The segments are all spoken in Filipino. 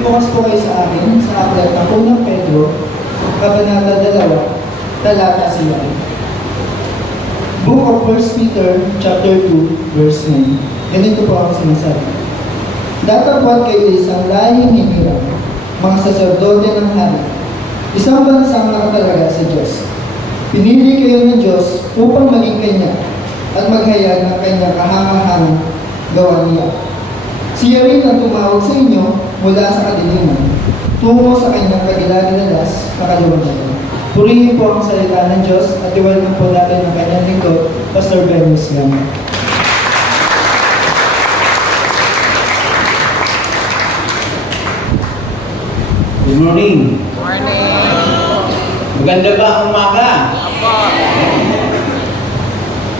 Bukas po kayo sa akin sa aklat ng unang Pedro, Kabanata 2, talata 9. Book of 1 Peter, chapter 2, verse 9. Ganito po ang sinasabi. Datapwat kayo isang lahing hinirang, mga saserdote ng hari, isang bansang nakatalaga sa Diyos. Pinili kayo ng Diyos upang maging Kanya at maghayag ng Kanyang kahangahangang gawa niya. Siya rin ang tumawag sa inyo mula sa kadiliman, tungo sa Kanyang kagilagilalas na kaluwagan. Purihin po ang salita ng Diyos at iwalman po natin ang Kanyang lingkod, Pastor Ben Muslim. Good morning. Morning. Maganda ba ang umaga?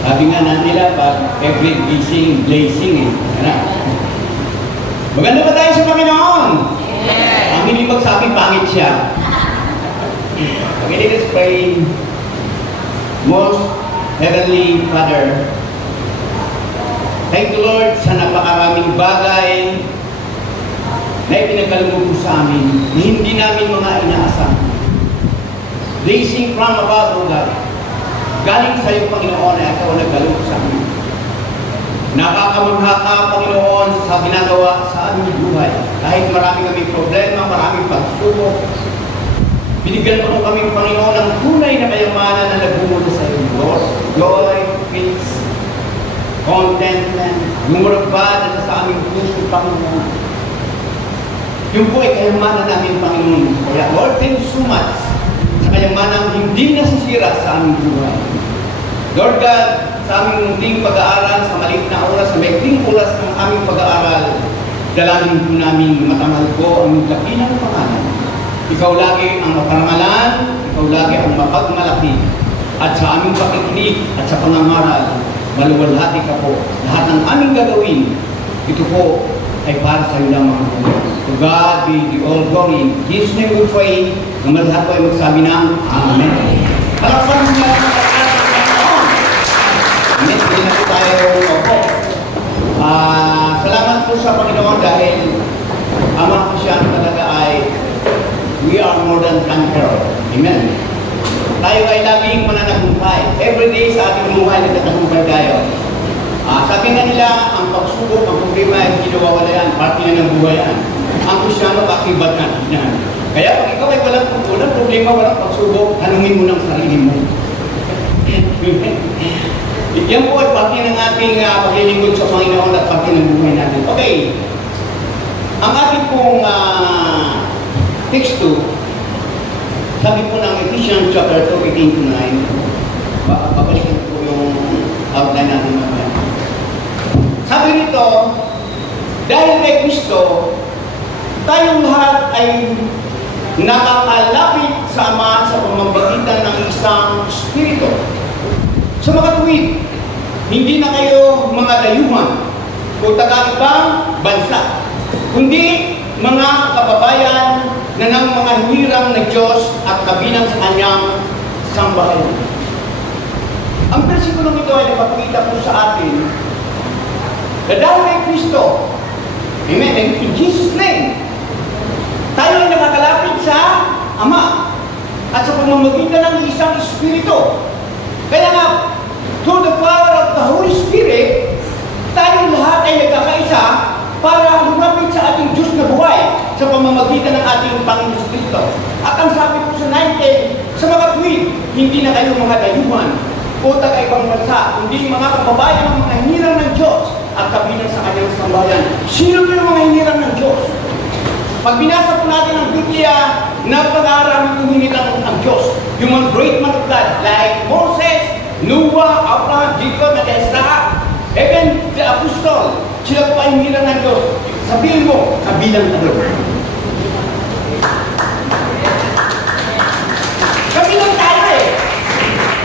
Sabi nga na nila, pag every blazing eh. Ano? Maganda ba tayo sa Panginoon? Yes. Ang hindi magsabi, pangit siya. Okay, let us pray. Most Heavenly Father, thank you Lord sa napakaraming bagay na ipinagkaloob mo sa amin na hindi namin mga inaasam. Blessing from above, O God. Galing sa iyo, Panginoon, ay ikaw nagkaloob sa amin. Nakakamangha ka, Panginoon, sa ginagawa sa aming buhay. Kahit marami kami problema, maraming pagsubok, binigyan mo kami, Panginoon, ng tunay na kayamanan na nagbumula sa iyo, Lord. Joy, peace, contentment, lumurabad na sa aming puso, Panginoon. Yung po ay kayamanan namin, Panginoon. Kaya, Lord, thank you so much sa kayamanan hindi nasisira sa aming buhay. Lord God, sa aming munting pag-aaral, sa maliit na oras, sa maikling oras ng aming pag-aaral, dalangin po namin matangal ko ang dakilang pangalan. Ikaw lagi ang maparangalan, ikaw lagi ang mapagmalaki. At sa aming pakikinig at sa pangangaral, maluwalhati ka po. Lahat ng aming gagawin, ito po ay para sa iyo lamang. To God be the all glory. In Jesus' name we pray. Nang lahat po ay magsabi ng Amen. Palakpan mo natin ang pag-aaral ng Panginoon. Amen. Hindi na po tayo opo. Salamat po sa Panginoon dahil ang mga Kristiyan talaga ay we are more than conqueror. Amen. Tayo ay laging mananagumpay. Every day sa ating buhay, nagtatagumpay tayo. Sabi nga nila, ang pagsubok, ang problema ay hindi nawawala yan. Parte na ng buhay yan. Ang Kristyano, kakibat na yan. Kaya pag ikaw ay walang problema, walang pagsubok, tanungin mo ng sarili mo. Yan po ay parte ng ating paglilingkod sa Panginoon at parte ng buhay natin. Okay. Ang ating pong text 2, sabi po ng Ephesians chapter 2, 18-9, babalikin po yung outline natin mamaya. Sabi nito, dahil kay Kristo, tayong lahat ay nakakalapit sa Ama sa pamamagitan ng isang Espiritu. Sa mga tuwid, hindi na kayo mga dayuhan o taga-ibang bansa, kundi mga kababayan na ng mga hinirang na Diyos at kabilang sa Kanyang sambahayan. Ang versikulong ito ay nagpapakita po sa atin na dahil kay Kristo, amen, in Jesus' name, tayo ay nakakalapit sa Ama at sa pamamagitan ng isang Espiritu. Kaya nga, through the power of the Holy Spirit, tayo lahat ay nagkakaisa para lumapit sa ating Diyos na buhay sa pamamagitan ng ating Panginoon Kristo. At ang sabi po sa 19, sa mga tuwid, hindi na kayo mga dayuhan o taga-ibang bansa, kundi mga kababayan ng mga hinirang ng Diyos at kabilang sa kanyang sambahayan. Sino po yung mga hinirang ng Diyos? Pag binasa po natin ang Biblia, napag-aarami huminirang ang Diyos. Yung mga great man of God, like Moses, Noah, Abraham, Jacob, at Isaac, even the Apostle, sila po ay hinirang ng Diyos. Sabihin mo, kabilang tayo. Kabilang tayo eh.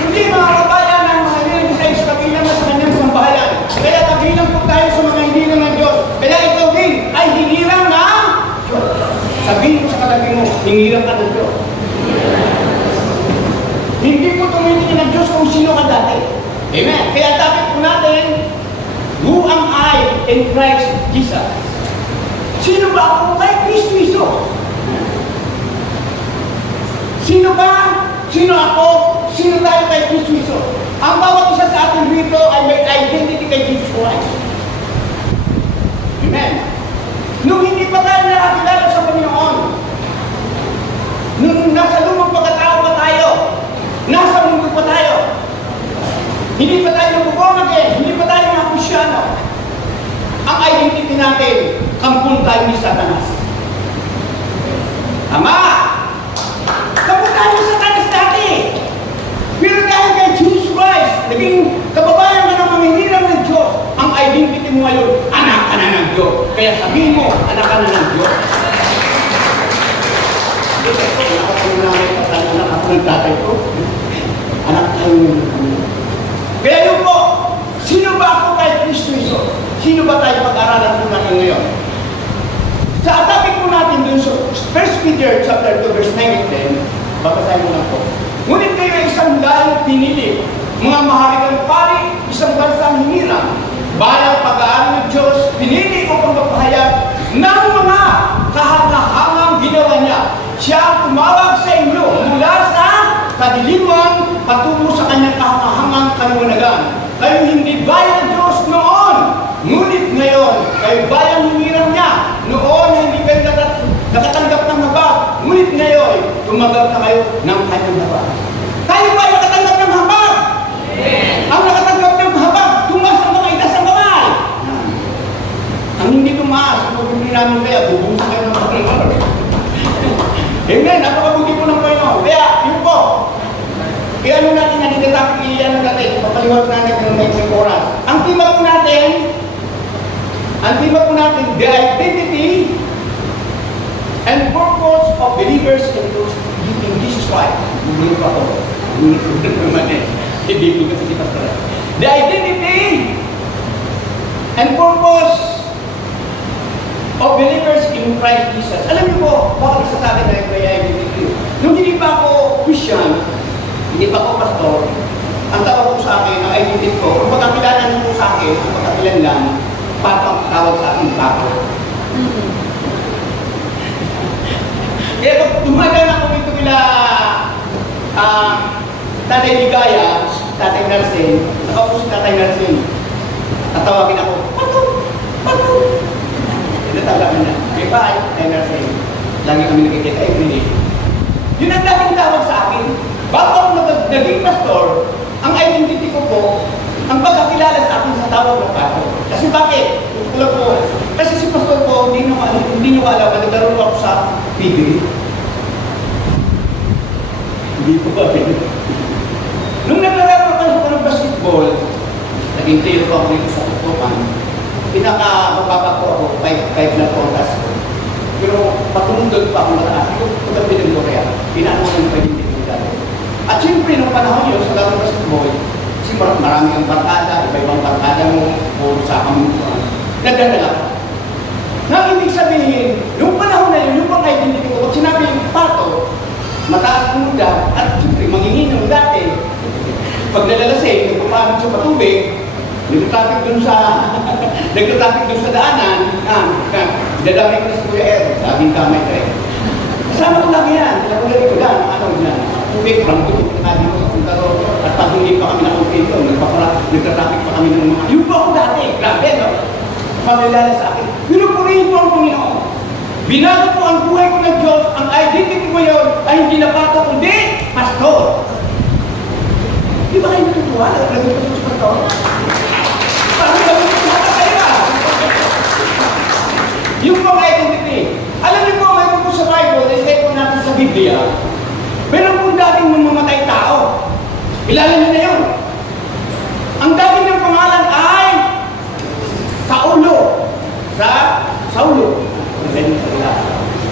Hindi mga kabayan ng mga hinirang tayo sa kabilang na sa kanyang sambahayan. Kaya kabilang po tayo sa mga hinirang ng Diyos. Kaya ikaw din ay hinirang ng Diyos. Sabihin mo sa katabi mo, hinirang ka ng Diyos. Hindi po tumitingin ng Diyos kung sino ka dati. Amen. Kaya dapat po natin, who am I in Christ Jesus? Sino ba ako kay Kristo Isus? Sino ba? Sino ako? Sino tayo kay Kristo Isus? Ang bawat isa sa atin dito ay may identity kay Jesus Christ. Amen. Nung hindi pa tayo nakakilala sa Panginoon, nung nasa lumang pagkatao pa tayo, nasa mundo pa tayo, hindi pa tayo nag-born again, hindi pa tayo mga Kristyano, ang identity natin, kampun tayo ni Satanas. Tama! Kampun tayo ni Satanas dati. Pero dahil kay Jesus Christ, naging kababayan ka ng mamihirang ng Diyos, ang identity mo ngayon, anak ka na ng Diyos. Kaya sabihin mo, anak ka na ng Diyos. Anak ako ng tatay ko. Anak tayo ng Diyos. Kaya yun po, sino ba ako kay Kristo Isus? Sino ba tayo pag-aralan po natin ngayon? Sa topic po natin dun sa 1 Peter chapter 2 verse 9 and 10, babasahin mo lang po. Ngunit kayo ay isang lahing pinili, mga mahalagang pari, isang bansang hinirang, bayang pag-aaral ng Diyos, pinili upang magpahayag ng mga kahangahangang ginawa niya. Siya ang tumawag sa inyo mula sa kadiliman patungo sa kanyang kahangahangang kaliwanagan. Kayo hindi bayan ng Diyos noon, ngunit ngayon, kayo bayang hinirang niya. Noon, hindi kayo nakatanggap ng habag, ngunit ngayon, tumagal na kayo ng kanyang habag. Tayo ba nakatanggap ng habag? Ang nakatanggap ng habag, tumas ang mga itas ang kamay. Ang hindi tumaas, kung hindi namin kaya, bubungsa kayo ng Panginoon. Amen, napakabuti po ng Panginoon. Kaya, yun po, i-ano natin yan, i-ano natin, papaliwag natin ng may oras. Ang tema po natin, the identity and purpose of believers in Jesus Christ. Hindi pa po. Hindi ko kasi kita sa the identity and purpose of believers in Christ Jesus. Alam niyo po, bakit isa sa akin na kaya identity? Nung hindi pa ako Christian, hindi pa ako pastor, ang tawag po sa akin, ang identity ko, kung pagkakilalan niyo po sa akin, ang pagkakilan lang, patang tawag sa akin, pako. Kaya pag tumagal ako dito nila, Tatay Ligaya, Tatay Narsen, nakaupo si Tatay Narsen, tatawagin ako, pato. Natawagin na, may bye, Tatay Narsen. Lagi kami nakikita every day. Yun ang dating tawag sa akin. Bago ako naging pastor, ang identity ko po, ang pagkakilala sa akin sa tawag ng pato. Kasi bakit? Tulad po, kasi si pastor po, hindi nyo alam, nagkaroon ako sa PBA. Hindi po ba? Nung naglalaro ako ng basketball, naging tayo ako dito sa tutukan, pinaka-mababa ko ako, 5 na portas ko. Pero patungdod pa ako mataas. Ito pagkapitin ko kaya, pinano ko yung pagkapitin ko dati. At siyempre, nung panahon yun, sa laro basketball, kasi marami ang barkada, iba-ibang barkada mo, o sa kamutuan, nagdadala ka. Nang ibig sabihin, yung panahon na yun, yung pang-identity ko, kung sinabi yung pato, mataas muda, at siyempre, manginginom dati. Pag nalalasing, nagpapamit sa patubig, nagtatapik dun sa daanan, dadamay ko na sa Kuya Ero, sabing kamay ko eh. Kasama ko lang yan, nalagulari ko lang, tubig, parang tutok na dito sa puntaro, at pag hindi pa kami nakumpito, nagtatapik pa kami ng mga, yun po ako dati, grabe, no? Pamilala sa akin, pinupurihin po ang Panginoon. Binago po ang buhay ko ng Diyos, ang identity ko yun ay hindi na pato, kundi pastor. Di ba kayo natutuwa? Naging pastor? Parang natutuwa ka kayo ah. Yung pong identity. Alam niyo po, mayroon po sa Bible, na-set po natin sa Biblia, meron po dating mamamatay tao. Ilalim niyo na yun. Ang dating ng pangalan ay Saulo. Saulo.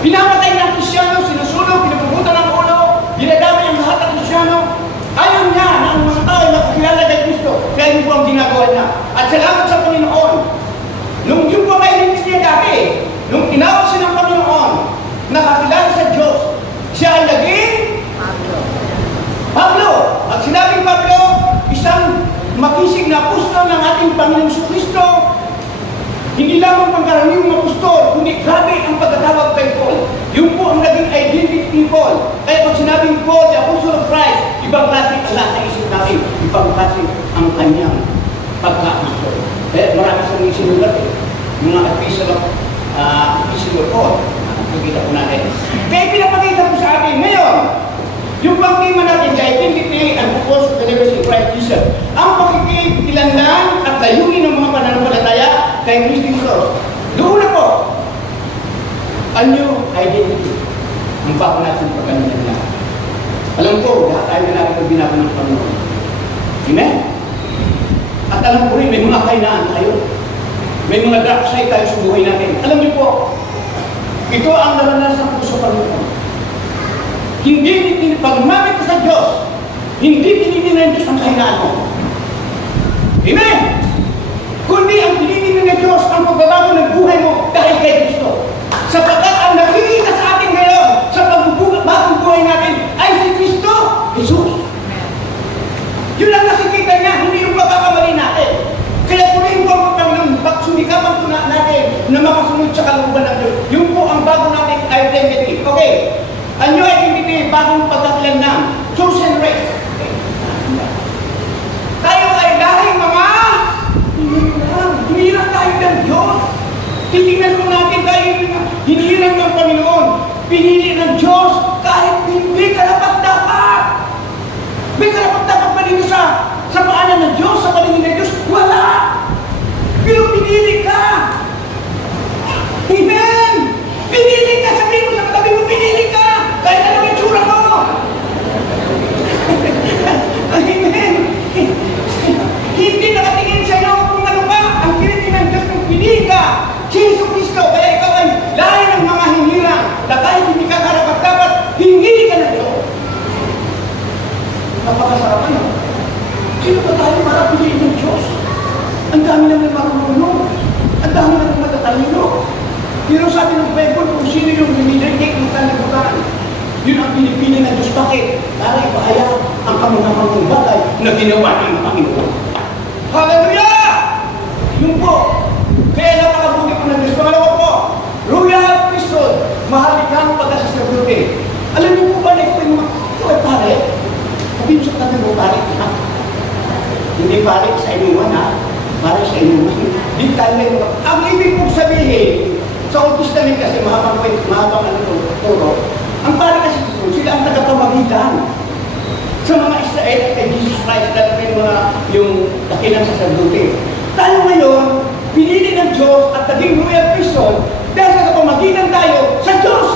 Pinamatay ng Kristyano, sinusulo, pinapupunta ng ulo, dinadamay ang lahat ng Kristyano. Ayaw niya na ang mga tao ay makakilala kay Kristo. Kaya yun po ang ginagawa niya. At salamat sa Panginoon. Nung yun po ay linis niya dati, nung tinawag siya ng Panginoon, nakakilala sa Diyos, siya ay naging Pablo. At sinabing Pablo, isang makisig na apostol ng ating Panginoong Kristo, hindi lamang pangkaraniwang apostol, kundi grabe ipangkasing ang kanyang pagkagusto. Eh, marami sa mga sinulat mga epistle report, nakikita po natin. Kaya pinapakita po sa atin ngayon, yung pagtima natin sa identity and purpose of the believers in Christ Jesus, ang pakikilanlan at layunin ng mga pananampalataya kay Kristo Jesus. Doon na po, a new identity. Ang bago natin pagkalinlan. Alam ko, lahat tayo na natin binago ng Panginoon. Amen? At alam ko rin, may mga kainaan tayo. May mga dark side tayo sa buhay natin. Alam niyo po, ito ang naranasan ko sa Panginoon. Hindi, pag lumapit ka sa Diyos, hindi tinignan ng Diyos ang kahinaan mo. Amen? Kundi ang tinignan ng Diyos ang pagbabago ng buhay mo dahil kay Kristo. Sapagkat ang nakikita sa atin ngayon sa pagbabagong buhay natin ay si Kristo Jesus. Yun ang nakikita niya, hindi yung pagkakamali natin. Kaya punin po ang Panginoon, pagsumikapan po natin na makasunod sa kalooban ng Diyos. Yun po ang bago nating identity. Okay. A new identity, bagong pagkaklan ng chosen race. Okay. Tayo ay lahing mga hinirang tayo ng Diyos. Titingnan mo natin tayo hinirang ng Panginoon. Pinili ng Diyos kahit hindi karapat-dapat. May karapat-dapat pa dito sa paanan ng Diyos, sa paningin ng Diyos. Wala! Pero pinili ka! Amen! Pinili ka! Sabihin mo sa katabi mo, pinili ka! Kahit anong itsura mo! Amen! Hindi nakatingin sa iyo kung ano ba ang tinitingnan ng Diyos kung pinili ka! Si Jesus Cristo, kaya ikaw ay lahi ng mga hinirang na kahit hindi ka karapat-dapat, hinili ka ng Diyos. Napakasarap ano? Sino ba tayo para piliin ng Diyos? Ang dami naman marunong. Ang dami naman matatalino. Pero sabi ng Bible, kung sino yung nilirigay ng sanlibutan, yun ang pinipili ng Diyos. Bakit? Para ipahaya ang kamang-kamang bagay na ginawa ng Panginoon. Hallelujah! Yun po. Kaya napakabuti po ng Diyos. Pangalawa po, Royal Priesthood, mahalikan pagkasasabuti. Alam niyo po ba na ito ay pare? Sabihin sa kami mo, pare. Hindi pare sa inuman, ha? Pare sa inuman. Di tayo na inuman. Ang ibig kong sabihin, sa Old Testament kasi mahabang turo, ang pare kasi sila ang tagapamagitan sa mga Israel at kay Jesus Christ, dahil yung dakilang sasabuti. Tayo ngayon, pinili ng Diyos at naging royal priesthood dahil nagpamagitan tayo sa Diyos.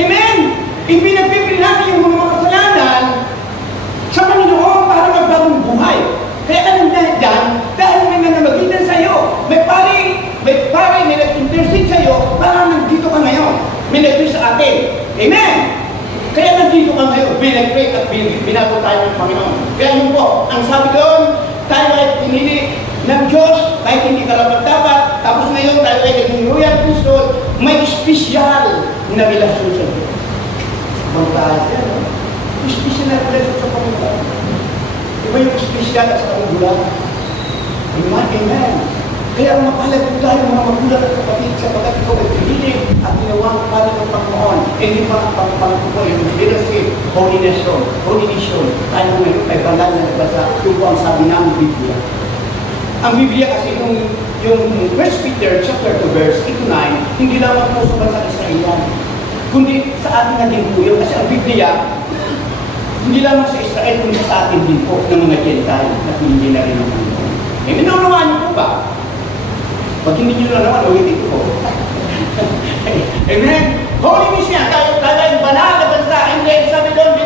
Amen? Ipinagpipili natin yung mga kasalanan sa Panginoon para magbagong buhay. Kaya alam dahil dyan, dahil may nanamagitan sa iyo, may pare, may nag-intercede sa iyo, para nandito ka ngayon. May nag-pray sa atin. Amen? Kaya nandito ka ngayon, may nag-pray at binago tayo ng Panginoon. Kaya yun po, ang sabi doon, tayo ay pinili ng Diyos, kahit hindi karapat-dapat, tapos ngayon tayo ay naging royal priesthood, may espesyal na relasyon sa Diyos. Ibang tayo yan, no? Espesyal na relasyon sa Panginoon. Iba yung espesyal at sa kamugulan. Amen. Kaya mapalag po tayo mga magulang at kapatid sapagkat ikaw ay pinili at ginawa ng pala ng Panginoon. Hindi pa ang pagpapalito po yung leadership, holy nation. Tayo ngayon ay banal na nagbasa. Yung po ang sabi namin Biblia. Ang Biblia kasi yung 1 Peter chapter 2 verse 8-9, hindi lamang po sa bansa Israel, kundi sa atin na din po yun. Kasi ang Biblia, hindi lamang sa Israel, kundi sa atin din po ng mga Gentile at hindi na rin ang Panginoon. Eh, minunawaan niyo po ba? Pag hindi nyo na naman, ulitin ko po. Amen? Holy mission, tayo ay banal na bansa. And then, sabi doon,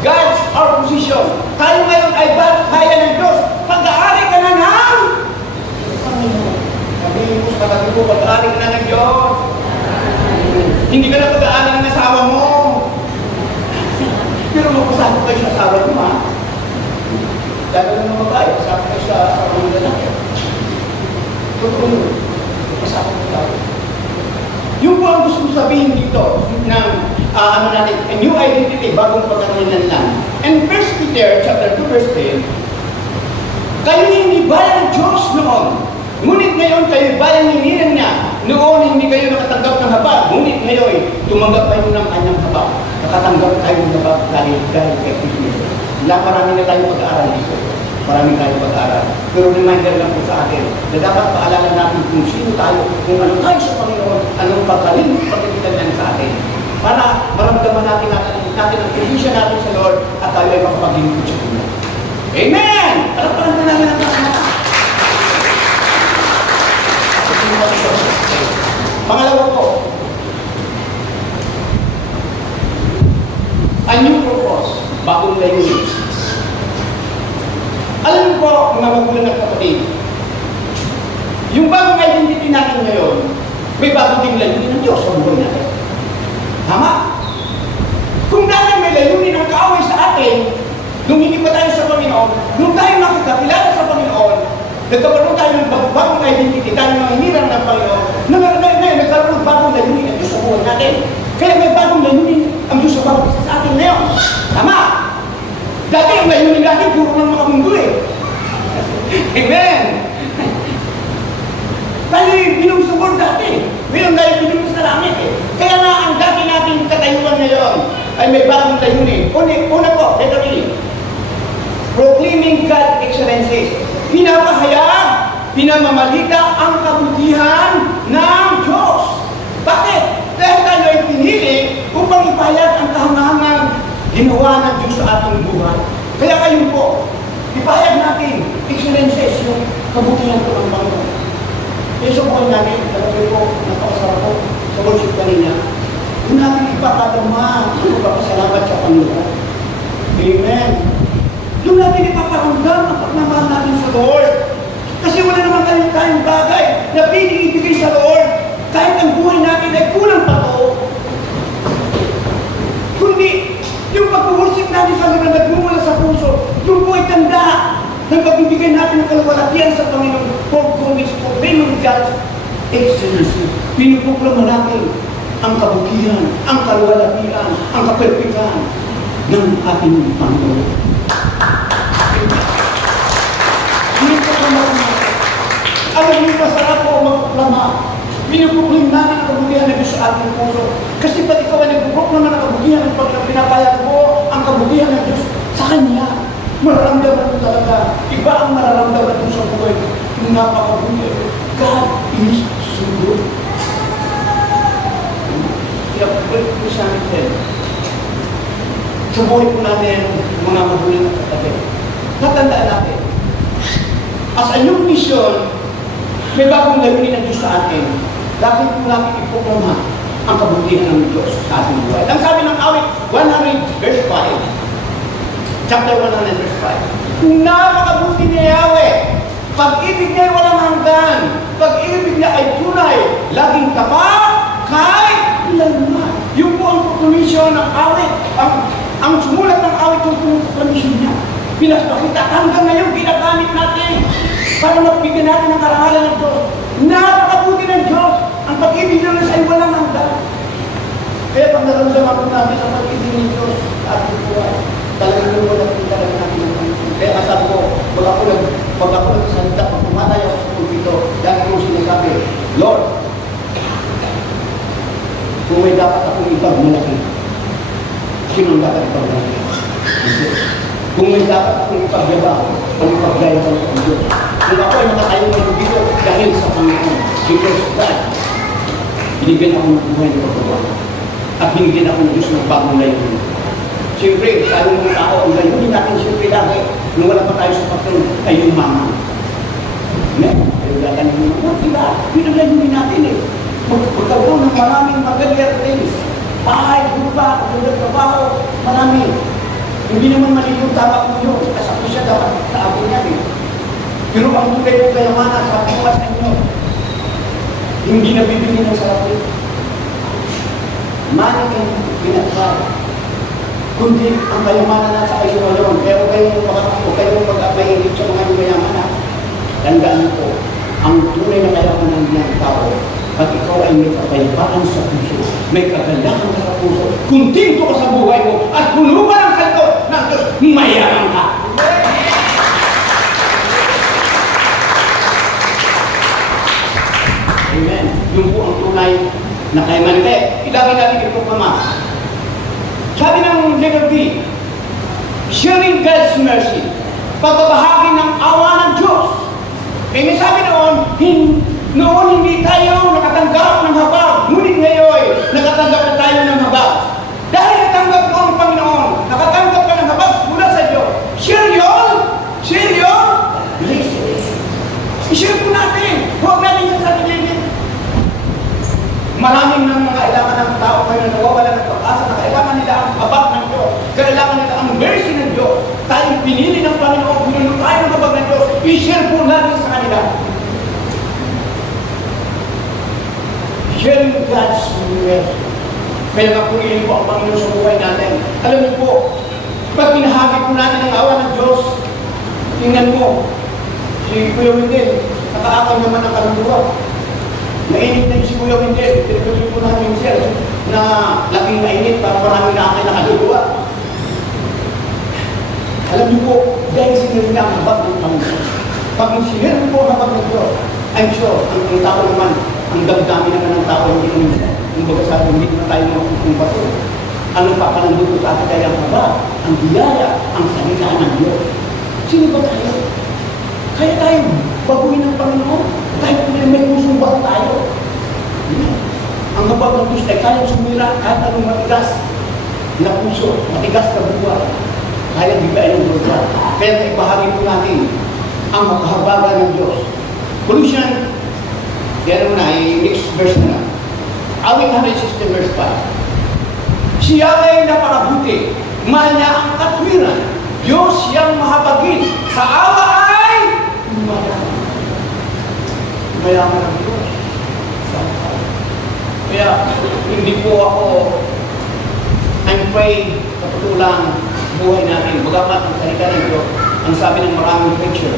God's our position. Tayo ngayon ay kaya ng Diyos. Pag-aari ka na ng Panginoon. Sabihin mo sa kapatid mo, pag-aari ka na ng Diyos. Hindi ka na pag-aari ng asawa mo. Pero mapasakot kayo sa asawa mo, ha? Dahil na ng babae, pasakot kayo sa asawa mo na lang. Totoo yun. Pasakot mo tayo. Yung po ang gusto sabihin dito ng a new identity, bagong pagkakalinan lang. And 1 Peter chapter 2 verse 10, kayo hindi bayan ng Diyos noon. Ngunit ngayon kayo bayan ng hinirang niya. Noon hindi kayo nakatanggap ng habag. Ngunit ngayon tumanggap kayo ng kanyang habag. Nakatanggap tayo ng habag dahil kay Kristo. Marami na tayong pag-aaral dito. Marami tayong pag-aaral. Pero reminder lang po sa atin na dapat paalala natin kung sino tayo, kung ano tayo sa Panginoon, anong pagkakitan niya sa atin. Para maramdaman natin ang kondisyon natin sa Lord at tayo ay makapag-lingkod sa Kanya. Amen! Parang na namin ang kasama. Pangalawa po, a new purpose, bagong layunin. Alam niyo po, mga magulang at kapatid, yung bagong identity natin ngayon, may bagong ding layunin ng Diyos sa buhay natin. Tama? Kung dati may layunin ang kaaway sa atin, nung hindi pa tayo sa Panginoon, nung tayo makikakilala sa Panginoon, nagkaroon tayo ng bagong identity, tayo ng hinirang ng Panginoon, nagkaroon ng bagong layunin ang Diyos sa buhay natin. Kaya may bagong layunin ang Diyos sa bawat isa sa atin ngayon. Tama? Dati ang layunin natin, puro ng mga mundo eh. Amen! Tayo binusugod dati. Mayroon tayo binusugod sa langit eh. Kaya nga ang dati nating katayuan ngayon ay may bagong layunin. Una po, ito rin. Proclaiming God excellencies. Pinapahayag, pinamamalita ang kabutihan ng Diyos. Bakit? Dahil tayo ay pinili upang ipahayag ang kahangahangang ginawa ng Diyos sa ating buhay. Kaya kayo po, ipahayag natin excellencies yung kabutihan ko ng Panginoon. Kaya sa buhay natin, talaga po, napakasarap po sa worship kanina, kung natin ipapadama ang pagpapasalamat sa Panginoon. Amen. Doon natin ipaparamdam ang pagmamahal natin sa Lord. Kasi wala naman tayong bagay na pinibigay sa Lord. Kahit ang buhay natin ay kulang pa to. Kundi, yung pag-worship natin sa Lord na nagmumula sa puso, yung po ay tanda ng pagbibigay natin ng kalawalatian sa Panginoon. For God is proclaiming God's excellency. Pinuproklama natin ang kabutihan, ang kalawalatian, ang kaperpikan ng ating Panginoon. Alam niyo, masarap po magproklama. Pinuproklama natin ang kabutihan ng Diyos sa ating puso. Kasi pag ikaw ay nagproklama ng kabutihan ng pinapayag mo ang kabutihan ng Diyos sa Kanya, mararamdaman mo talaga. Iba ang mararamdaman mo sa buhay. Napakabuti. God is so good. Sa buhay po natin, mga magulang at katabi, natandaan natin, as a new mission, may bagong layunin ng Diyos sa atin. Dapat po natin ipoklama ang kabutihan ng Diyos sa ating buhay. Ang sabi ng awit 100 verse 5, chapter 100 verse 5, napakabuti ni Yahweh, pag-ibig niya ay walang hanggan, pag-ibig niya ay tunay, laging tapat, kahit ilanman. Yung po ang proclamation ng awit, ang sumulat ng awit yung proclamation niya. Pinapakita hanggang ngayon ginagamit natin para magbigyan natin ang karangalan ng Diyos. Napakabuti ng Diyos. Ang pag-ibig ng Diyos ay walang hanggan. Kaya pag naramdaman po natin ang pag-ibig ng Diyos sa ating buhay, talagang lumulat po talaga natin ang Panginoon. Kaya kasama ko, pag ako nagsalita, pag pumatay ako sa pulpito, dahil ko sinasabi, Lord, kung may dapat akong ipagmalaki, sino ang dapat ipagmalaki? Kung may dapat akong ipagyabaw, kung ipagyabaw sa Diyos. Kung ako ay makatayo ngayon dito dahil sa Panginoon, because God, binigyan ako ng buhay ng pagkawan. At binigyan ako ng Diyos ng bagong layunin. Siyempre, tayo mga tao, ang layunin natin siyempre dahil nung wala pa tayo sa patron, ay yung mama. Amen? Ay wala ka naman mga, diba? Yun ang layunin natin eh. Magkaroon ng maraming magalir things. Bahay, lupa, trabaho, marami. Hindi naman maligung tama po yun. Kasi ako siya dapat sa akin yan eh. Pero ang tunay ng kayamanan sa bukas sa inyo, hindi nabibigyan ng sarap ito. Money kang pinatawag. Kundi ang kayamanan nasa kayo ngayon. Pero kayong mag-apply sa mga kayamanan. Tandaan po, ang tunay na kayamanan ng tao, pag ikaw ay may kapayapaan sa puso, may kagandahan sa puso, kuntinto ka sa buhay mo, at puno ka ng salto ng Diyos, mayaman ka. Amen. Yung po ang tunay na kayamanan. Kaya, ilagay natin ito pa ma. Sabi ng letter B, Sharing God's mercy. Pagbabahagi ng awa ng Diyos. Eh, may sabi noon hindi tayo nakatanggap ng habag. Ngunit ngayon, nakatanggap na tayo ng habag. Dahil natanggap mo ang Panginoon, nakatanggap ka ng habag mula sa Diyos. Share yun! Share yun! I-share po natin. Huwag natin sa sarili. Maraming ng mga kailangan ng tao kayo na nawawala ng pag-asa na kailangan nila ang habag ng Diyos. Kailangan nila ang mercy ng Diyos. Tayong pinili ng Panginoon, pinili tayo ng habag ng Diyos. I-share po natin sa kanila. Sharing God's mercy. Kaya napurihin po ang Panginoon sa buhay natin. Alam niyo po, pag pinahagi po natin ang awa ng Diyos, tingnan mo, si Kuya Wendel, nakaakal naman ang kaluluwa. Mainit na yung si Kuya Wendel, pinagpatuloy po natin yung sir, na laking mainit para marami na akin nakaluluwa. Alam niyo po, dahil sinir na ang habag ng Panginoon. Pag sinir po ang habag ng Diyos, I'm sure, ang tao naman, ang damdami naman ng tao, hindi naman yung baga sa atin, hindi na tayo makukumpah po. Anong papanandun sa atin kaya ang habag, ang biyaya, ang salita ng Diyos. Sino ba tayo? Kaya tayo baguhin ng Panginoon. Tayo may pusong ba tayo? Ang habag ng Diyos ay kaya sumira kahit anong matigas na puso, matigas na buwan. Kaya bigay ng Diyos. Kaya naibahagi po natin ang makahabagan ng Diyos. Colossians, yan na, next verse na. Awit 160 verse 5. Siya ay napakabuti. Mahal niya ang katwiran. Diyos siyang mahabagin. Sa awa ay mayaman ang Diyos. Kaya hindi po ako I'm praying kapatulang buhay natin. Bagamat ang salita ng Diyos, ang sabi ng maraming preacher,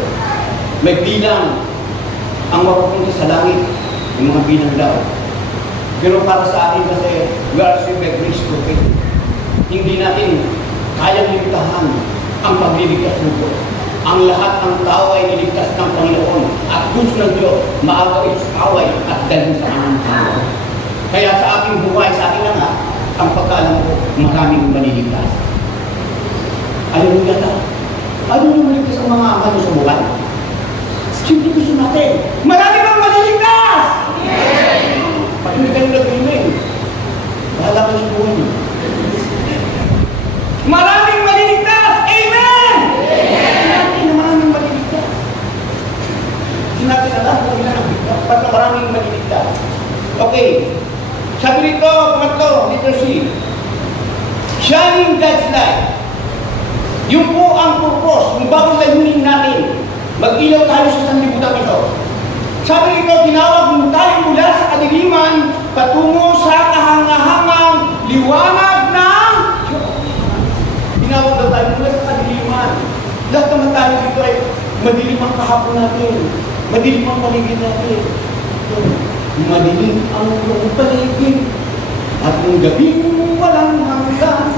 may bilang ang mapapunta sa langit, yung mga bilang daw. Pero para sa atin kasi, we are saved by grace through faith. Hindi natin kayang limitahan ang pagliligtas ng Diyos. Ang lahat ng tao ay niligtas ng Panginoon at gusto ng Diyos maaway at dalhin sa kanyang Panginoon. Kaya sa ating buhay, sa ating anak, ang pagkaalam ko, maraming maliligtas. Ayaw mo yata? Ayaw mo maligtas ang mga ama sa buhay? Siyempre gusto natin. Marami bang maliligtas? Yes! Patuloy kayo nag-amen. Bahala ka sa buhay niyo. Maraming maliligtas! Amen! Yes! Maraming maliligtas. Hindi natin alam kung ilan ang bigla. Ba't maraming maliligtas? Okay. Sabi rito, pangatlo, letter C. Shining God's light. Yung po ang purpose, yung bagong layunin natin. Mag-ilaw tayo sa sanlibutan ito. Sabi rito, tinawag mo tayo mula sa kadiliman patungo sa kahangahangang liwanag ng Diyos. Tinawag na tayo mula sa kadiliman. Lahat naman tayo dito ay madilim ang kahapon natin. Madilim ang paligid natin. Madilim ang iyong paligid. At ng gabing walang hanggan.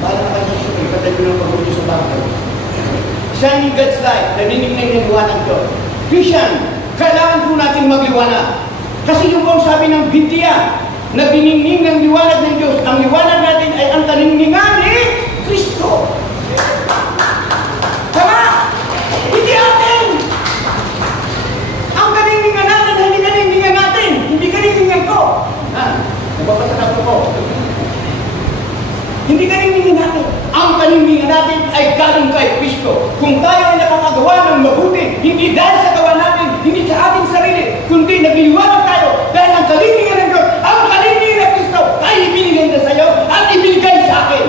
Bahala na kayo siya, ipatay ko ng pag-uwi sa bagay. Shining God's light, narinig na yung liwanag ng Diyos. Christian, kailangan po natin magliwanag. Kasi yung kung sabi ng Bintiya, na biningning ng liwanag ng Diyos, ang liwanag natin ay ang kaningningan ni Kristo. Tama? Hindi atin! Ang kaningningan natin, hindi kaningningan natin. Hindi kaningningan ko. Nababasa na ko. Hindi kaningningan natin. Ang kaningningan natin ay galing kay Kristo. Kung tayo ay nakakagawa ng mabuti, hindi dahil sa gawa natin, hindi sa ating sarili, kundi nagliliwanag tayo dahil ang kaningningan ng Diyos, ang kaningningan ng Kristo ay ibinigay na sa iyo at ibinigay sa akin.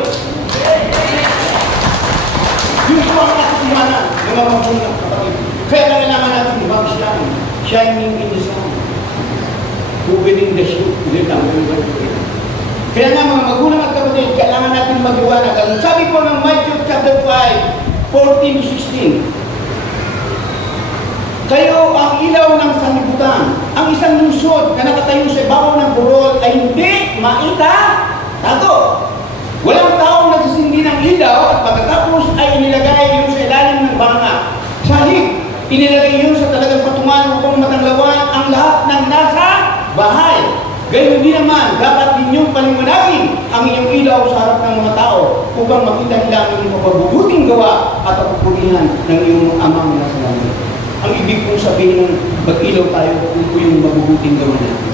Yun po ang ating imanan ng mga mabulang kapatid. Kaya kailangan natin mag-shine, shining in the sun, opening the shoe, kaya nga mga magulang at kapatid, kailangan natin mag-iwanag. Ang sabi po ng Matthew chapter 5, 14-16, kayo ang ilaw ng sanlibutan. Ang isang lungsod na nakatayo sa ibabaw ng burol ay hindi maita-tago. Walang taong nagsisindi ng ilaw at pagkatapos ay inilagay yun sa ilalim ng banga. Sahig, inilagay yun sa talagang patungan upang matanglawan ang lahat ng nasa bahay. Gayon din naman, dapat ninyong paliwanagin ang inyong ilaw sa harap ng mga tao upang makita nila ang inyong mabubuting gawa at kapupulihan ng iyong amang nasa langit. Ang ibig kong sabihin ng mag-ilaw tayo kung yung mabubuting gawa natin.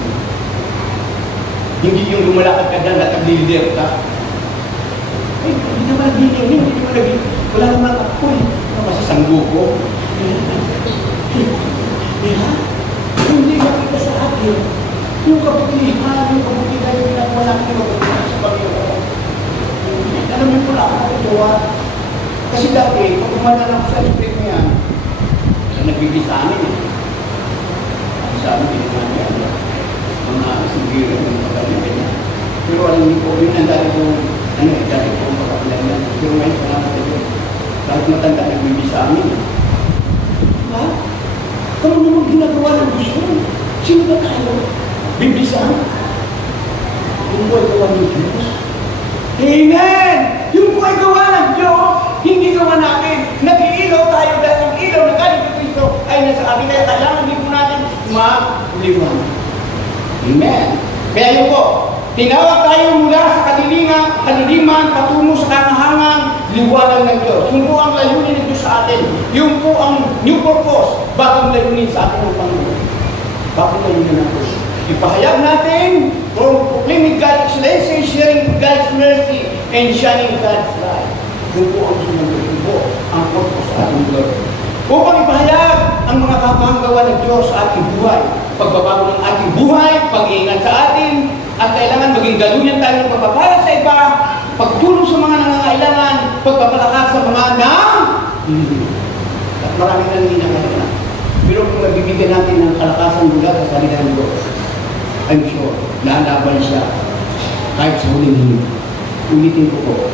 Hindi yung lumalakad ka dyan at naglilider ka. Ay, hindi naman naglilider, hindi naman naglilider. Wala naman ako eh. Kasi sanggo ko. Hindi makita sa atin. Yung kabutihan, yung kabutihan yung ginagawa natin kabutihan sa Panginoon. Alam niyo po lang ako ito. Kasi dati, pag umanan ako sa spirit niya, nagbibig sa amin eh. Sa amin, tinignan niya. Mga sigiran ng pagkalimit niya. Pero alam niyo po, yun ang dati kong, dati kong pagkakilan niya. Pero ngayon, salamat sa Diyos. Kahit matanda, nagbibig sa amin. Diba? Kung naman ginagawa ng Diyos yun, sino ba tayo? Biblisan? Yung po ay gawa ng Diyos. Amen! Yung po ay gawa ng Diyos, hindi gawa natin. Nag-iilaw tayo dahil ang ilaw na galing kay Kristo ay nasa atin. Kaya kailangan din po natin magliwan. Amen! Kaya yun po, tinawag tayo mula sa kadiliman patungo sa kanahangang liwanag ng Diyos. Yun po ang layunin ng Diyos sa atin. Yun po ang new purpose, bagong layunin sa atin ng Panginoon. Bagong layunin ng Diyos. Ipahayag natin from proclaiming God's excellency, sharing God's mercy, and shining God's light. Yun po ang sunod po, ang purpose sa ating Lord. Upang ipahayag ang mga kapanggawa ng Diyos sa ating buhay, pagbabago ng ating buhay, pag-iingat sa atin, at kailangan maging galuyan tayo ng pagpapala sa iba, pagtulong sa mga nangangailangan, pagpapalakas sa mga at maraming nanginangailangan. Pero kung nabibigyan natin ng kalakasan mula sa salita ng Diyos, I'm sure, lalaban siya kahit sa huling hiling. Ulitin ko po,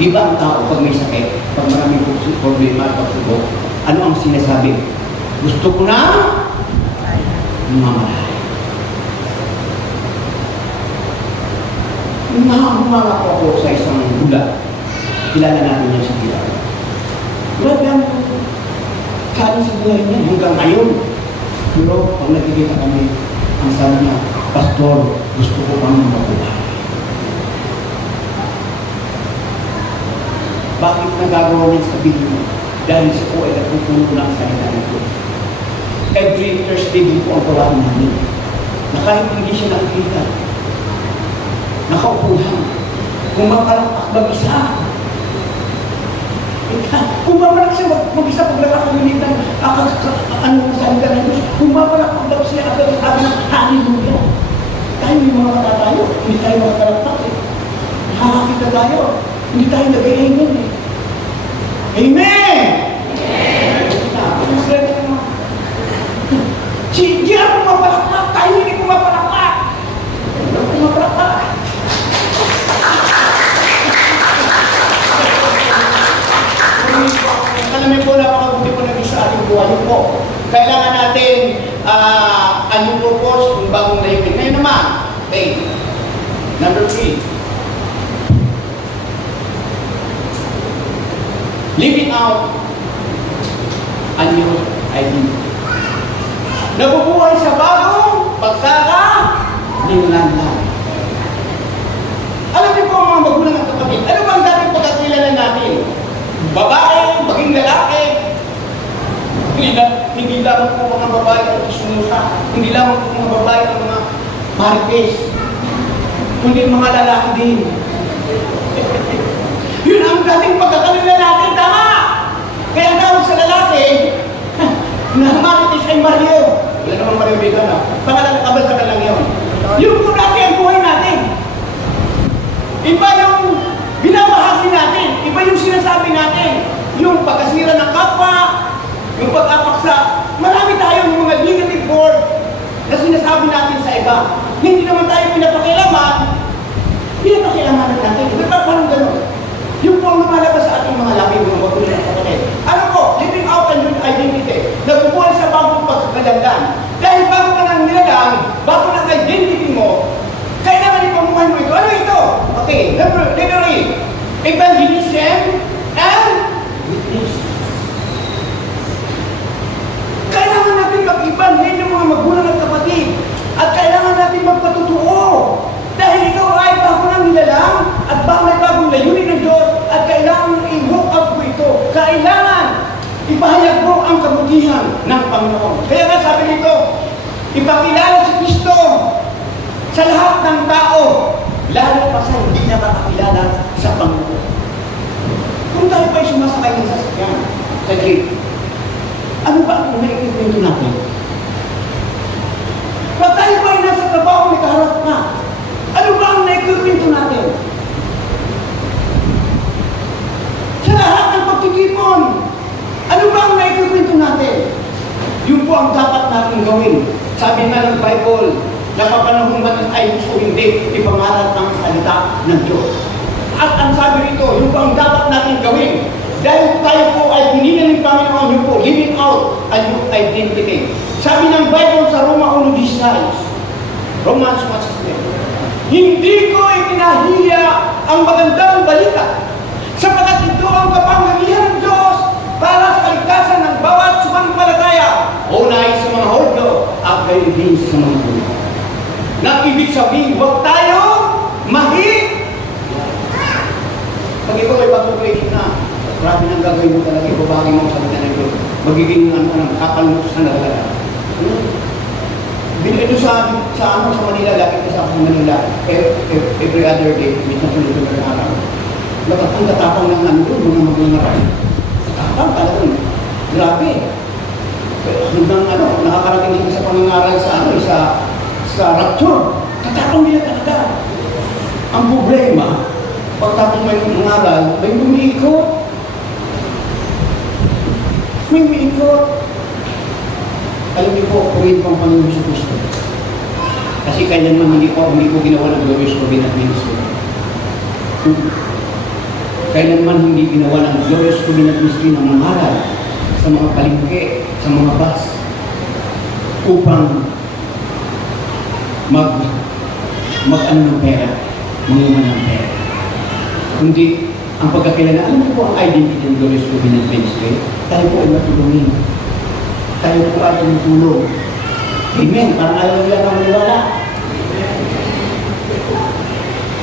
di ba ang tao pag may sakit, pag maraming problema at pagsubok, ano ang sinasabi? Gusto ko na mamatay. Umanga ko ako sa isang bulan. Kilala natin niya sa kilala. Grabe ang kaya sa buhay niya hanggang ngayon. Pero pag nakikita kami, ang sabi niya, Pastor, gusto ko pang mabuhay. Bakit nagagawa niya sa video? Dahil siya po ay nagpupuno ng salita ng Diyos. Every Thursday din po ang gawain namin. Na kahit hindi siya nakikita, nakaupo lang. Kung makalakpak mag-isa, kung mamalak siya mag-isa pag nakakalimutan, ano ang salita ng Diyos, kung mamalakpak daw siya agad sabi ng hallelujah. Tayo may mga mata tayo, hindi tayo makakalakpak eh. Nakakita tayo, hindi tayo nag-amen eh. Amen! Hindi ako mapalakpak, tayo hindi ko mapalakpak. Hindi ako mapalakpak. Alamin po, napakabuti po na sa ating buhay po. Kailangan natin anong purpose, yung bagong layunin. Ngayon naman, okay. Number 3. Living out a new identity. Nabubuhay sa bagong pagkaka-linlanlan. Alam niyo po mga magulang at kapatid, ano ba ang dating pagkakilala natin? Babae, maging lalaki. Hindi lamang po mga babae ang sumusa. Hindi lamang po mga babae ang mga marites. Kundi mga lalaki din. Yun ang dating pagkakalala natin, tama! Kaya naman sa lalaki, na marites ay Mario. Wala naman Mario Bigla na. Pangalan kabasa ka lang yun. Yun po dati ang buhay natin. Iba yung binabahagi natin. Iba yung sinasabi natin. Yung pagkasira ng kapwa, yung pag-apaksa. Marami tayo ng mga negative word na sinasabi natin sa iba. Hindi naman tayo pinapakilaman natin. Ba't parang gano'n? Yung po ang lumalabas sa ating mga laki, mga magulang at kapatid. Ano po? Living out a new identity. Nabubuhay sa bagong pagkakalandan. Dahil bago ka nang nilalang, bago ng identity mo, kailangan ipamuhay mo ito. Ano ito? Okay, literally, evangelism and witness. Kailangan natin mag-iban ng mga magulang at kapatid. At kailangan natin magpatutunan ipakilala si Kristo sa lahat ng tao, lalo pa sa hindi nakakakilala sa Panginoon. Kung tayo ba'y sumasakay ng sasakyan sa jeep, ano ba ang naikikwento natin? Pag tayo ba'y nasa trabaho, may kaharap na, ano ba ang naikikwento natin? Sa lahat ng pagtitipon, ano ba ang naikikwento natin? Yun po ang dapat natin gawin. Sabi nga ng Bible, napapanahon man ay gusto hindi, ipangaral ang salita ng Diyos. At ang sabi rito, yun po ang dapat natin gawin. Dahil tayo po ay pinili ng Panginoon, yun po, living out a new identity. Sabi ng Bible sa Roma 1:16, Romans 1:16, hindi ko ikinahiya ang magandang balita, sapagkat ito ang kapangyarihan ng Diyos para sa kaligtasan ng bawat sumampalataya, unay sa mga Hudyo at gayon din sa mga Hudyo. Na ibig sabihin, huwag tayo mahit. Pag ikaw ay pag-graduate na, marami nang gagawin mo talaga, ibabagi mo sa salita ng Diyos. Magiging kakalmusan na talaga. Ito sa Manila, lagi ka sa Manila, every other day, minsan sunod na araw. Ang tatapang ng mga magnangaral. Tatapang talagang, grabe. Hanggang nakakarating din sa pangangaral sa rapture. Tatapang nila talaga. Ang problema, pagtapos may mangaral, may umiikot. May umiikot. Alam niyo po, kuwin ko ang Panginoon sa Kristo. Kasi kailanman hindi ko ginawa ng glorious covenant ministry. Kailanman hindi ginawa ng glorious covenant ministry ng mangaral sa mga palengke, sa mga bus, upang mag-ano ng pera, manguman ng pera. Kundi, ang pagkakilala, alam mo po ang identity ng glorious covenant ministry? Tayo po ay matulungin. Tayo po ay tumutulong. Amen. Parang ayaw nila na maniwala.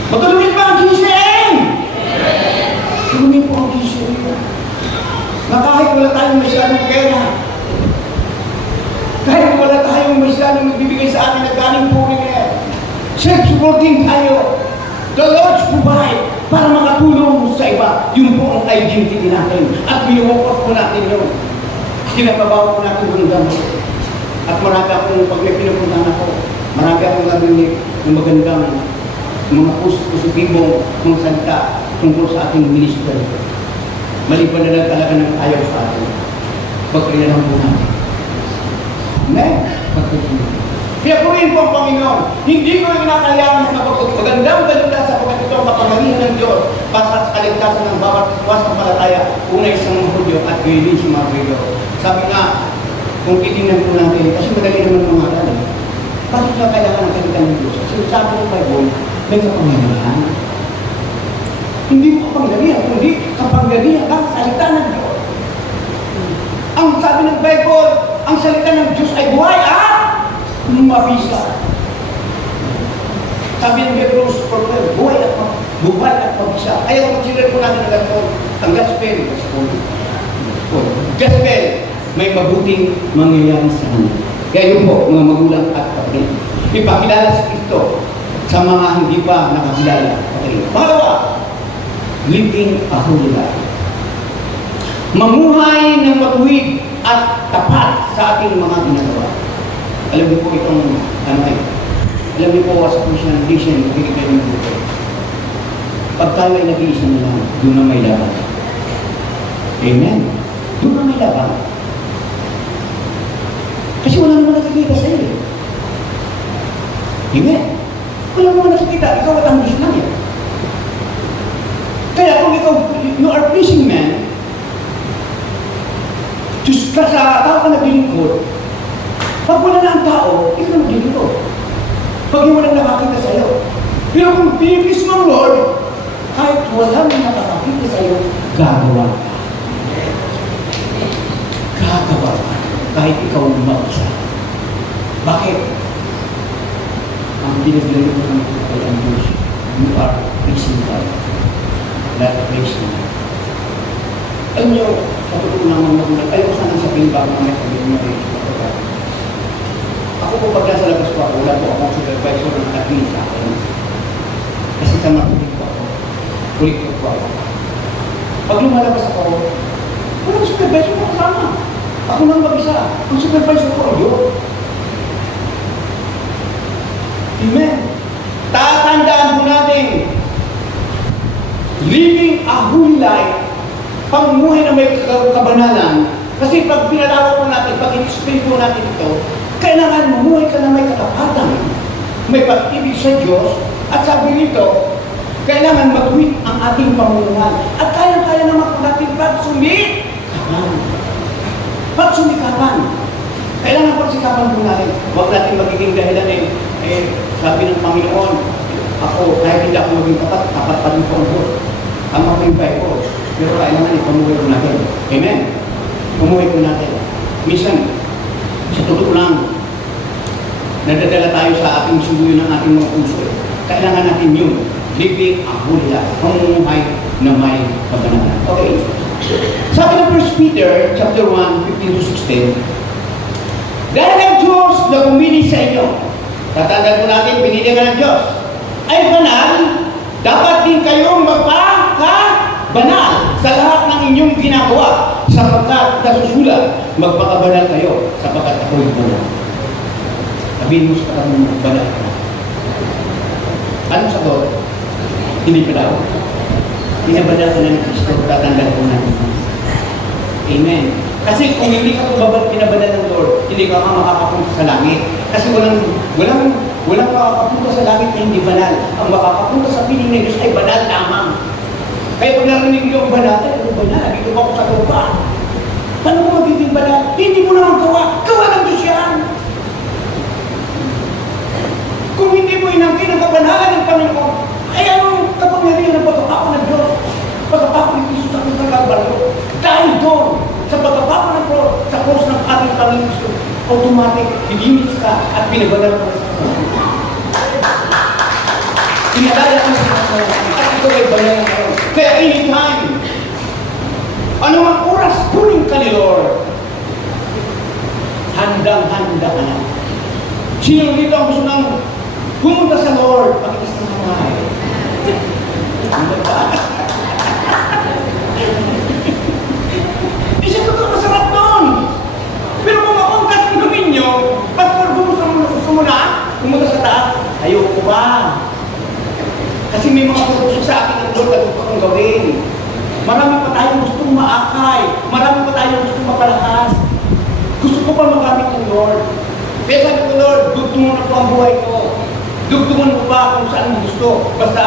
Matulungin pa ang GCN! Tulungin po ang GCN. Na kahit wala tayong masyadong pera, kahit wala tayong masyadong magbibigay sa atin na galing po rin self-supporting tayo. The Lord's provide para makatulong sa iba. Yun po ang identity natin. At binuwakot po natin yun. Kinababaw po natin hanggang. At marami akong, pag may pinupuntahan ako, marami akong narinig ng magandang mga positibong mga salita tungkol sa ating ministry. Maliban na lang talaga ng ayaw sa atin. Pagkailangan po natin. Amen? Pagkailangan. Kaya po rin po ang Panginoon, hindi ko kinakayaan na magandang balita sa pagkat ito ang kapangyarihan ng Diyos para sa kaligtasan ng bawat sumampalataya, unay sa mga Hudyo at gayon din sa mga Grego. Sabi nga, kung titingnan po natin, kasi madali naman mga aral, bakit na kailangan ng kalitan ng Diyos? Kasi sabi ng Bible, may kapangyarihan. Hindi mo kapangyarihan, kundi kapangyarihan ang salita ng Diyos. Ang sabi ng Bible, ang salita ng Diyos ay buhay at mabisa. Sabi ng Hebrews 4:12, buhay at mabisa. Ayaw consider po natin ang ganito, ang gospel. Gospel, may mabuting mangyayari sa kanya. Kaya yun po, mga magulang at kapatid, ipakilala sa Kristo sa mga hindi pa nakakilala. Pangalawa, living a holy life. Mamuhay ng matuwid at tapat sa ating mga ginagawa. Alam niyo po itong alam niyo po sa Christian tradition, nakikita niyo po. Pag tayo ay nag-iisa na lang, doon na may laban. Amen? Doon na may laban. Kasi wala naman nakikita sa iyo. Amen? Wala naman nakikita. Ikaw at ang Diyos lang yan. Kaya kung ikaw, you are pleasing man, Diyos ka sa tao ka naglilingkod, pag wala na ang tao, ikaw na maglilingkod. Pag yung walang nakakita sa iyo. Pero kung pinipis mo, Lord, kahit wala na nakakita sa iyo, gagawa ka. Gagawa ka. Kahit ikaw mag-isa. Bakit? Ang pinaglayo mo ng ay ang Diyos. You are praising God. Not praising God. Alam niyo, kapag naman magulat, ayaw ko sana sabihin bago na may sabihin mo rin. Ako po pag basta makulit po ako. Kulit po ako. Pag lumalabas ako, walang supervisor ko kasama. Ako nang mag-isa. Ang supervisor ko, yun. Amen. Tatandaan po natin, living a holy life, pamumuhay na may kabanalan, kasi pag pinalawak po natin, pag in-explain po natin ito, kailangan mamuhay ka na may katapatan, may pag-ibig sa Diyos, at sabi nito, kailangan mag-wit ang ating pamumuhay. At kaya-kaya naman po natin pagsumikapan. Pagsumikapan. Kailangan pagsikapan po natin. Huwag natin magiging dahilan sabi ng Panginoon, ako, kahit hindi ako maging tapat, tapat pa rin po ang Diyos. Tama po yung ko. Pero kailangan ipamuhay po natin. Amen? Pamuhay po natin. Minsan, sa totoo lang, nadadala tayo sa ating subuyo ng ating mga puso. Kailangan natin yun. Living a holy life. Pamumuhay na may kabanalan. Okay. Sabi ng 1 Peter, chapter 1, 15-16, dahil ang Diyos na pumili sa inyo, tatandaan po natin, pinili ka ng Diyos, ay banal, dapat din kayong magpakabanal sa lahat ng inyong ginagawa, sapagkat nasusulat, magpakabanal kayo, sapagkat ako'y banal. Sabihin mo sa katamong banal ka. Anong sagot? Hindi pa daw. Pinabanal ka na ni Kristo, tatandaan po natin. Amen. Kasi kung hindi ka pinabanal ng Lord, hindi ka makakapunta sa langit. Kasi walang makakapunta sa langit na hindi banal. Ang makakapunta sa piling ng Diyos ay banal lamang. Kaya kung narinig niyo ang banal, ay ano banal? Dito ako sa lupa. Paano mo magiging banal? Hindi mo naman gawa. Gawa ng Diyos yan. Kung hindi mo inangkin ang kabanalan ng Panginoon, ay anong kapangyarihan ng pagkapako ng Diyos? Pagkapako ni Kristo sa Kalbaryo. Dahil doon, sa pagkapako ng Diyos, sa cross ng ating Panginoon Kristo, automatic, hilimis ka at binabanal ka sa Panginoon. Pinadala ka sa Panginoon at ito ay banal ng Panginoon. Kaya anytime, anumang oras kuning ka ni Lord, handang-handa ka na. Sino dito ang gusto ng pumunta sa Lord, pakitas ng kamay? Isa totoo masarap nun. Pero kung ako ang katindumin nyo, Pastor, gusto mo na pumunta sa taas? Ayoko ba? Kasi may mga puso sa akin ng Lord na gusto kong gawin. Marami pa tayong gustong maakay. Marami pa tayong gustong mapalakas. Gusto ko pa magamit ng Lord. Kaya sabi ko, Lord, dugtungan na po ang buhay ko. Dugtungan mo pa kung saan mo gusto. Basta,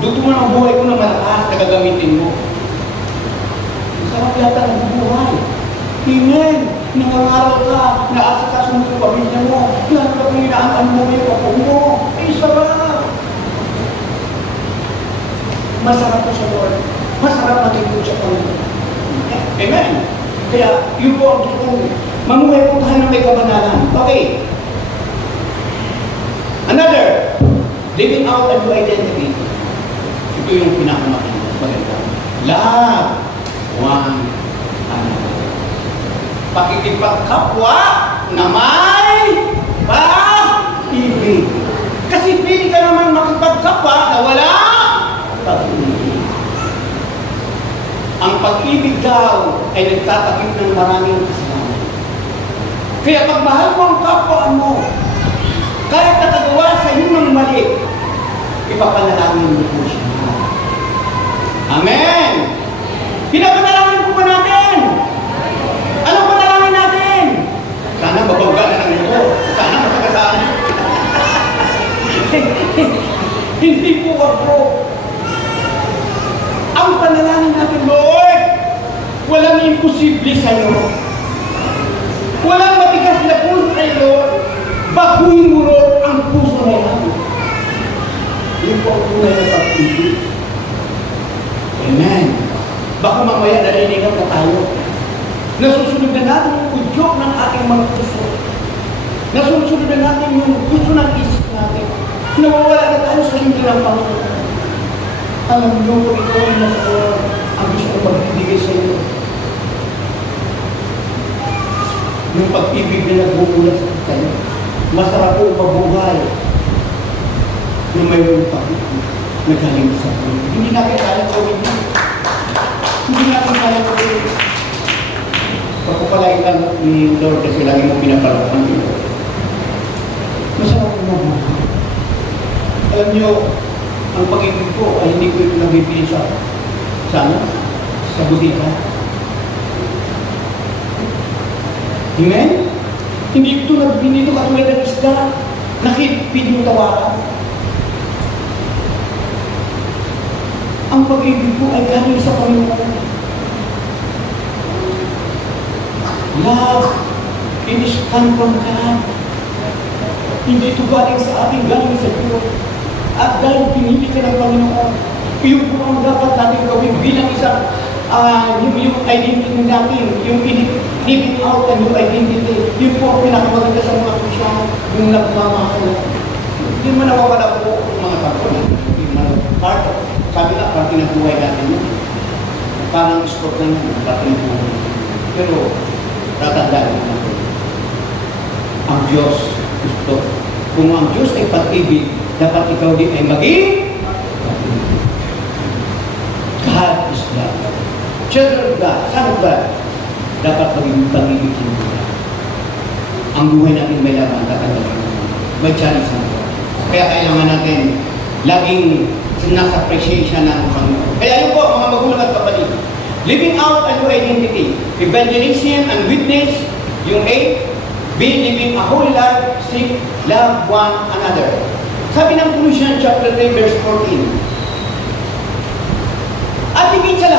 dugtungan ang buhay ko na malakas na gagamitin mo. Sarap yata ng buhay. Amen. Nangangaral ka, naasa ka sa mga pamilya mo. Lahat ka kung inaangan mo yung ako mo. Ay, sarap. Masarap po sa Lord. Masarap magiging sa Panginoon. Amen. Kaya, yun po ang gusto kong mamuhay po tayo ng may kabanalan. Okay. Another, living out a new identity. Ito yung pinakamaganda. Love one another. Pakikipagkapwa na may pag-ibig. Kasi pili ka naman makipagkapwa na wala pag-ibig. Ang pag-ibig daw ay nagtatakip ng maraming kasalanan. Kaya pag mahal mo ang kapwa mo, kahit nakagawa sa iyo ng mali, ipapanalangin mo po siya. Amen! Pinapanalangin po ba natin? Anong panalangin natin? Sana babangga na ng ito. Sana masagasaan. Hindi po ako. Ang panalangin natin, Lord, walang imposible sa iyo. Walang matigas na puso sa iyo, Lord. Baguhin mo, Lord, ang puso na yan. Yung po ang tunay na pag-ibig. Amen. Baka mamaya naliligaw na tayo. Nasusunod na natin yung udyok ng ating mga puso. Nasusunod na natin yung puso ng isip natin. Nawawala na tayo sa hindi ng Panginoon. Alam nyo, ikaw ang nasa ang gusto kong magbibigay sa iyo. Yung pag-ibig na nagbubulas sa tayo. Masarap po mabuhay na mayroong pag-ibig. nagaling sa Panginoon. Hindi natin kaya gawin yun. Hindi natin kaya gawin yun. Pagpapalaitan ni Lord kasi lagi mo pinapalapan dito. Masarap naman. Alam niyo, ang pag-ibig ko ay hindi ko ito nabibili sa butika. Amen? Hindi ito katulad ng isda. Nakipid yung tawaran. Ang pag-ibig ko ay galing sa Panginoon. Love, it is come from God. Hindi ito galing sa ating, galing sa Diyos. At dahil pinili ka ng Panginoon, yung po ang dapat natin gawin bilang isang yung identity natin, yung living out a new identity, yun po ang pinakamaganda sa mga Kristiyan, yung nagmamahal. Hindi man nawawala po ang mga tao. Sabi na, parte ng buhay natin yun. Parang sport lang yun, parte ng buhay. Pero, tatandaan natin. Ang Diyos gusto. Kung ang Diyos ay pag-ibig, dapat ikaw din ay maging God is love. Children of God, son of God, dapat maging pag-ibig ng God. Ang buhay natin may laban, tatandaan. May challenge na ito. Kaya kailangan natin laging nasa appreciation ng Panginoon. Kaya yun po, mga magulang at kapatid, living out a new identity, evangelism and witness, yung A, B, living a holy life, C, love one another. Sabi ng Colossians chapter 3, verse 14, at higit sa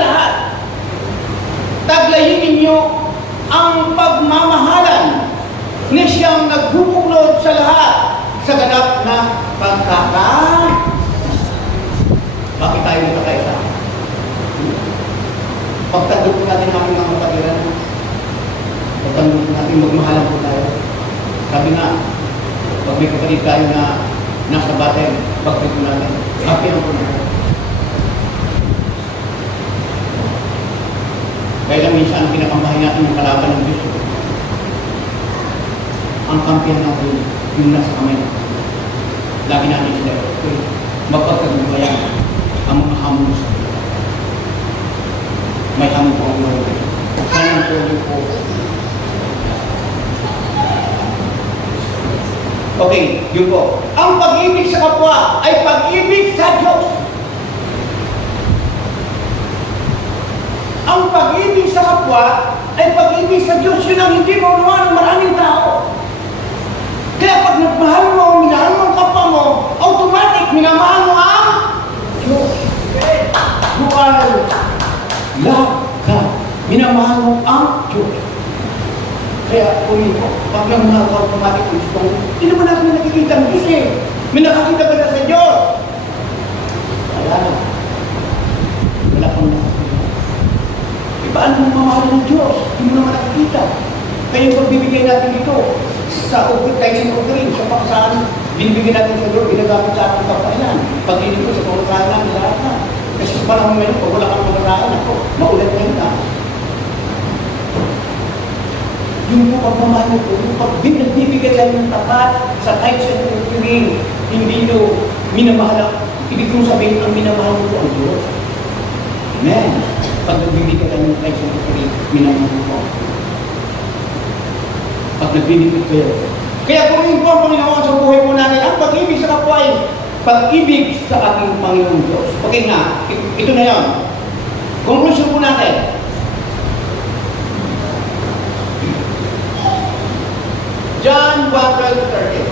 lahat, taglayin ninyo ang pagmamahalan na siyang nagbubuklod sa lahat sa ganap na Bakit tayo nagkakaisa? Pagtagod po natin namin mga kapatiran. Pagtagod po natin, magmahalan po tayo. Sabi nga, pag may kapatid tayo na nasa batin, pagtagod po natin, happy ang po natin. Kaya lang minsan ang pinakamahay natin yung kalaban ng Diyos. Ang kampihan natin, yung nasa kamay natin. Lagi natin sila, magpagkagubayan ang mga hamon sa Diyos. May hamon po ang buhay. Sana po yung po. Okay, yun po. Ang pag-ibig sa kapwa ay pag-ibig sa Diyos. Ang pag-ibig sa kapwa ay pag-ibig sa Diyos. Yun ang hindi maunawa ng maraming tao. Kaya pag nagmahal mo, minahal mo ang kapwa mo, automatic minamahal mo ang Diyos. You are love God. Minamahal mo ang Diyos. Kaya kunin ko, pag nagmahal ko automatic ang Diyos, hindi naman natin nakikita ang Diyos eh. May nakakita ka na sa Diyos. Wala na. Wala kang nakakita. Paano mo mamahal ng Diyos? Hindi mo naman nakikita. Kaya yung pagbibigay natin ito, sa tithing offering, sa paksaan, binibigyan natin sa Lord, ginagamit sa ating kapailan. Pag-inig ko sa pamasahan namin lahat na. Kasi sa panahon ngayon, pag wala kang pamasahan, ako, maulat ngayon na. Yung pagmamahal ko, yung pagbibigay lang ng tapat sa tithing offering, hindi nyo minamahal. Ibig kong sabihin, ang minamahal ko ang Diyos. Amen. Pag nagbibigay ka ng tithing offering, minamahal ko. Pag nagbibigay kayo. Kaya kung yung Panginoon sa buhay po natin, ang pag-ibig sa kapwa ay pag-ibig sa ating Panginoon Diyos. Okay nga, ito na yun. Conclusion po natin. John 1:12-13.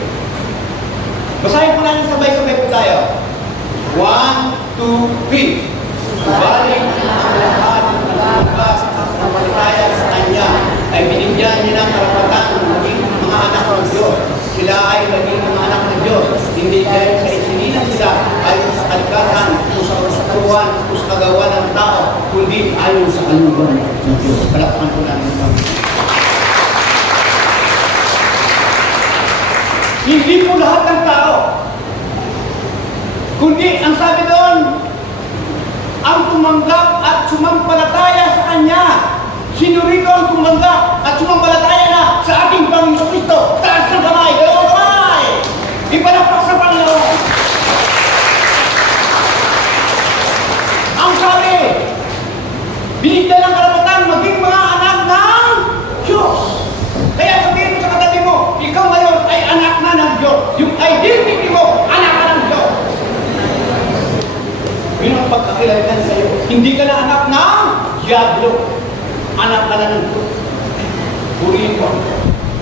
Basahin po natin sabay-sabay po tayo. 1, 2, 3. Subalit ang lahat ng nagbabas at napalataya sa Kanya ay binigyan niya ng karapatan maging mga anak ng Diyos. Sila ay naging mga anak ng Diyos. Hindi dahil sa isinilang sila ayon sa kalikasan o sa kasatuan o sa kagawa ng tao, kundi ayon sa kalooban ng Diyos. Palakpakan po natin ang hindi po lahat ng tao. Kundi ang sabi doon, ang tumanggap at sumampalataya sa Kanya. Sino rito ang tumanggap at sumampalataya na sa ating Panginoon Kristo? Taas ng kamay, dalawang kamay! Ipalakpak sa Panginoon. Yung identity mo, anak ka ng Diyos. Yun ang pagkakilala sa iyo. Hindi ka na anak ng Diablo. Anak ka na ng Diyos. Purihin ko.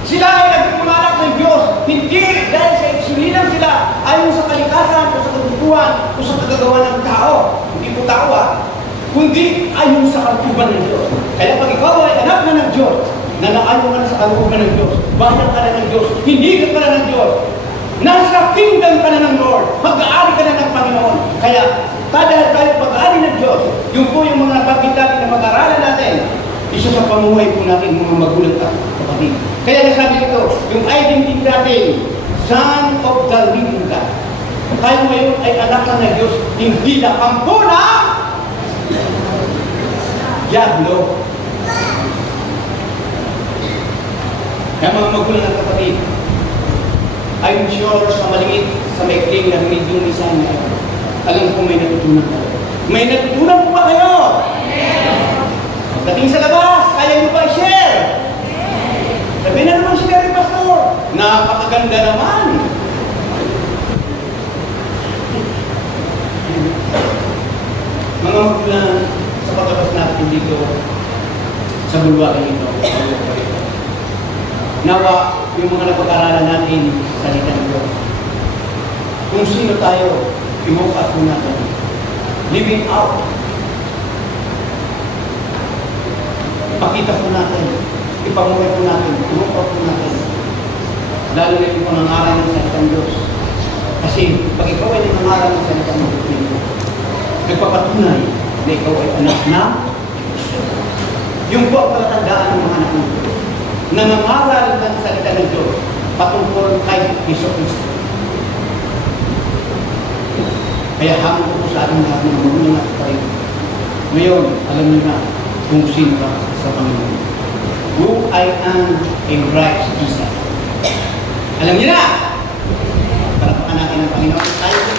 Sila ay naging anak ng Diyos. Hindi dahil sa ipsulinan sila ayon sa kalikasan o sa katutuan o sa kagagawa ng tao. Hindi po tao kundi ayon sa kalooban ng Diyos. Kaya pag ikaw ay anak na ng Diyos, nanaayon ka na sa kalooban ng Diyos, bayan ka na ng Diyos, hindi ka na ng Diyos, nasa kingdom ka na ng Lord, mag-aari ka na ng Panginoon. Kaya, dahil tayo pag-aari ng Diyos, yun po yung mga nabanggit natin na mag-aralan natin, isa sa pamuhay po natin mga magulang at kapatid. Kaya nasabi ito, yung identity natin, Son of the Living God. Tayo ngayon ay anak na ng Diyos, hindi na kampo na Diablo. Kaya mga magulang at kapatid, I'm sure sa maliit, sa maikling na medium isang alam ko may natutunan kayo. May natutunan po ba kayo? Pagdating sa labas, kaya nyo ba i-share? Sabi na naman siya rin, Pastor. Napakaganda naman. Mga magulang, sa pagkabas natin dito, sa bulwakan ito, nawa yung mga napag-aralan natin sa salita ng Diyos. Kung sino tayo, imukat po natin. Living out. Ipakita po natin. Ipamuhay po natin. Imukat po natin. Lalo na yung pangangaral ng salita ng Diyos. Kasi pag ikaw ay nangangaral ng salita ng Diyos, nagpapatunay na ikaw ay anak na yung po ang palatandaan ng mga anak ng Diyos. Nangangaral ng salita ng Diyos patungkol kay Kristo Kristo. Kaya hamon ko po sa ating lahat ng magulang at kapatid. Ngayon, alam niyo na kung sino ka sa Panginoon. Who I am in Christ Jesus. Alam niyo na! Palakpakan natin ang Panginoon. Tayo